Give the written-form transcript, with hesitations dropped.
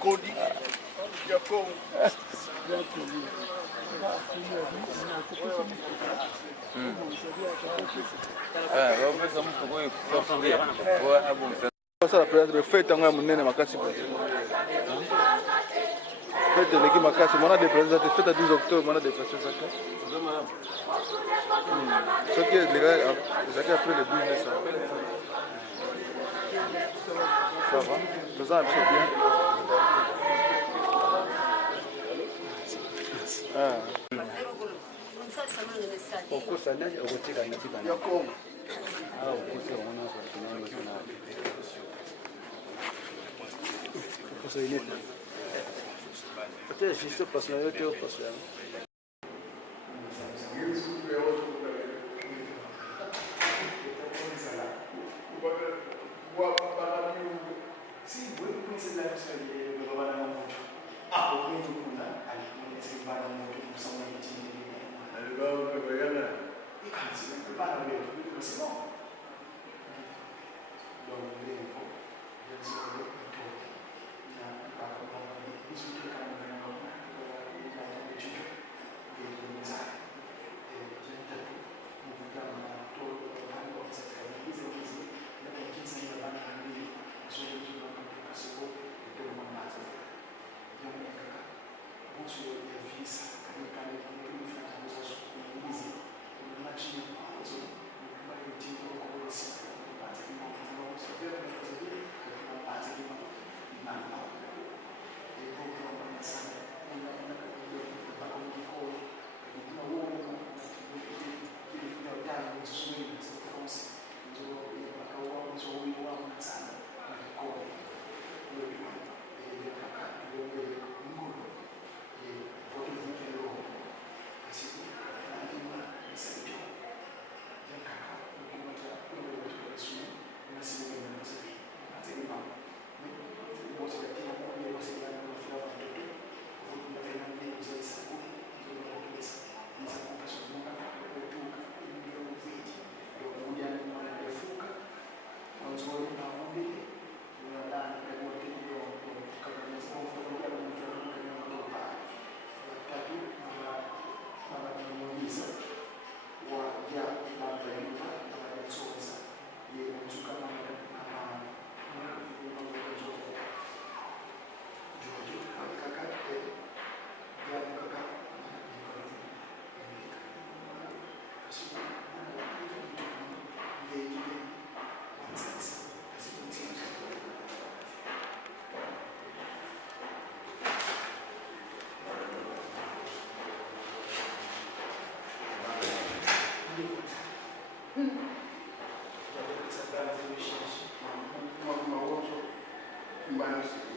Kodi ya Kongo. Sasa la fête ngwa munene makasi po. Fête leki makasi mona de président fête à 12 octobre mona de président ça. Ce qui est les gars après le 12 ça. Ça va? Tout ça c'est bien. Okosa nani okotika nchi bana. Ya Kongo. Ah, okosa wana kwa tunao sana. Okosa ile. Peut-être juste parce que yote au parce que Mas